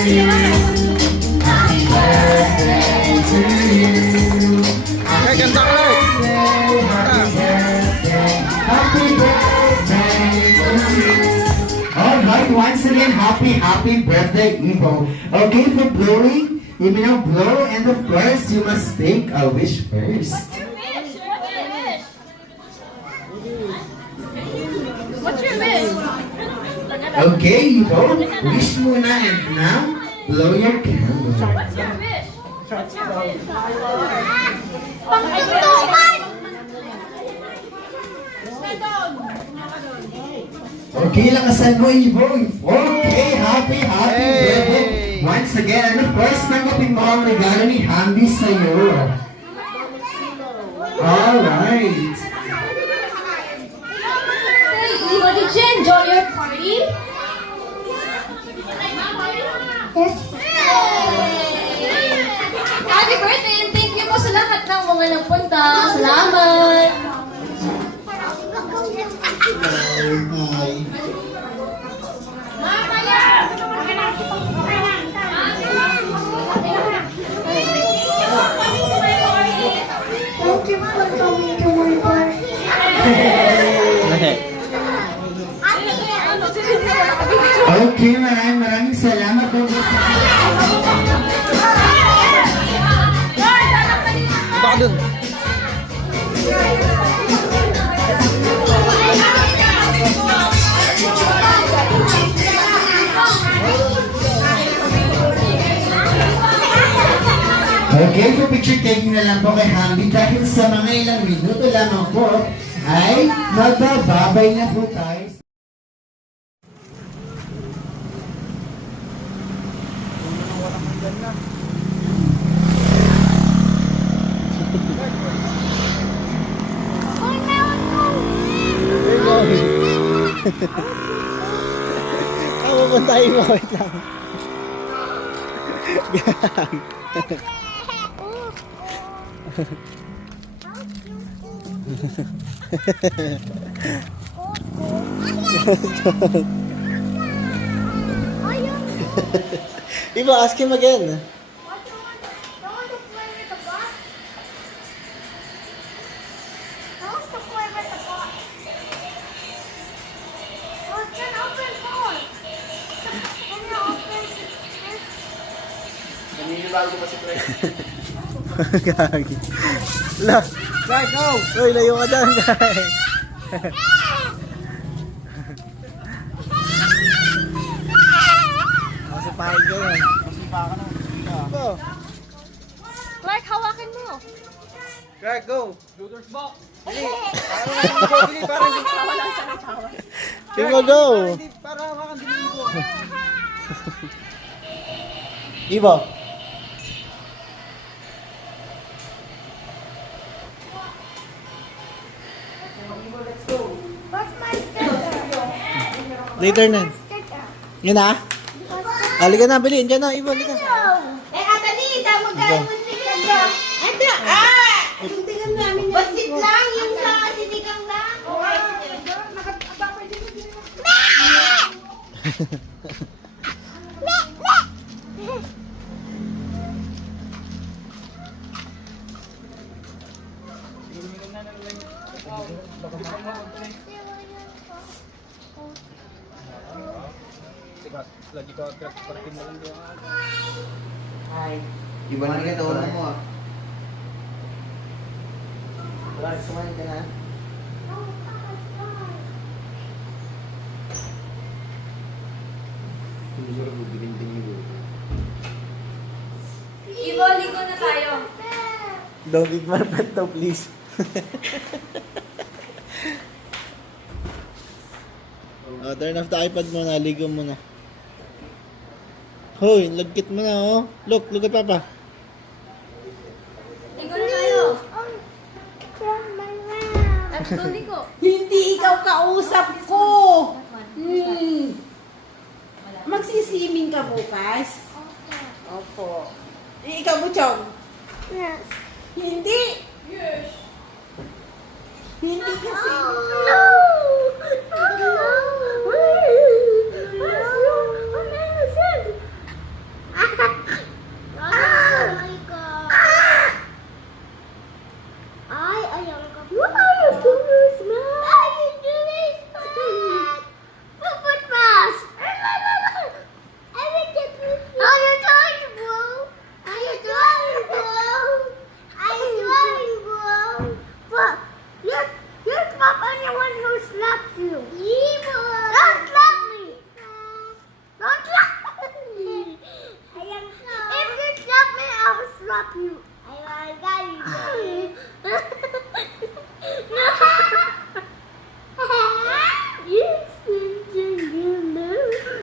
Happy birthday to you. Okay, ganda ka lang. Happy birthday to you. Alright, once again, happy birthday, Evo. Okay, for blowing, you may now blow, and of course, you must take a wish first. What's your wish? Okay, Evo, wish muna, and now, blow your candle. What's your wish? What's your wish? Pangtuntungan! Okay, lakasan mo, Evo. Okay, happy birthday. Once again, and of course, tanggapin mo ang regalo ni Hamby sa'yo. Alright. Hey, Eva, did you enjoy your party? Yes. Happy birthday and thank you po sa lahat ng mga nagpunta. Salamat! Hi. Thank you for coming to my party. Okay, maraming salamat po. Baka dun. Okay, for picture taking na lang po kay Hamby dahil sa mga ilang minuto lamang po ay magbababay na po tayo. Ako mo tayo mo. Wait lang. Iba, ask him again. Gagi. La, guys, no! Uy, layo ka dyan, guys. Masipahin ka yan. Masipahin ka na. Go. Clark, hawakan mo. Greg, go. Looters box. Bili. Bili, parang hindi ka wala siya ng tawa. Sige, go. Para hawakan din mo. Ibo. What's my sticker? Later na. Yun na? Halika na, bilhin. Diyan na, Ibo, halika. Atali, tama ka. Ito, Sinigang namin yan. Basit lang, yung sa sinigang lang. Lagi ka parking na lang doon. Hi. Iba na rin taon mo ah. Wala, sumayin ka na. Ivo, ligo na tayo. Don't eat my pet daw, please. Oh, turn off the iPad mo na, ligo mo na. Hoy, lagkit mo na, oh. Look at Papa. Ligo na tayo. From my mouth. Let's go, ligo. Hindi ikaw kausap ko. Magsisimin ka bukas? Opo. Ikaw, Buchong? Yes. Hindi. Hindi kasi. No! No! you.